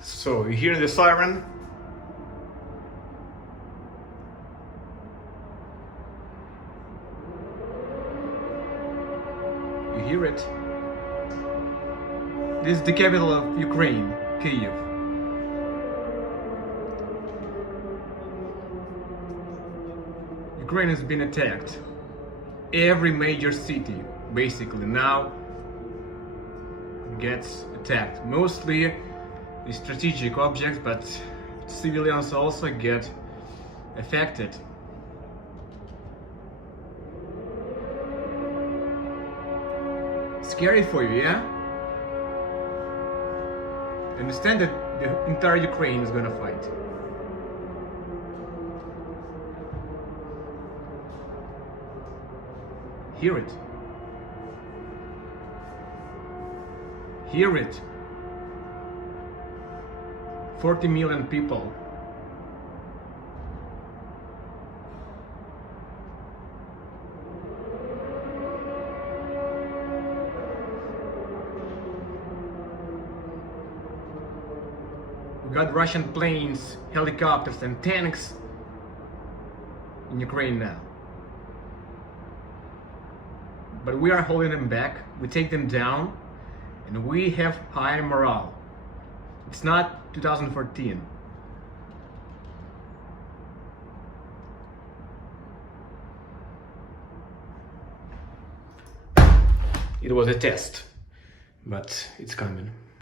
So you hear the siren? You hear it? This is the capital of Ukraine, Kyiv. Ukraine has been attacked. Every major city basically now gets attacked. Mostly the strategic objects, but civilians also get affected. Scary for you, yeah? Understand that the entire Ukraine is gonna fight. Hear it. Hear it. 40 million people. We got Russian planes, helicopters and tanks in Ukraine now. But we are holding them back, we take them down, and we have high morale. It's not 2014. It was a test, but it's coming.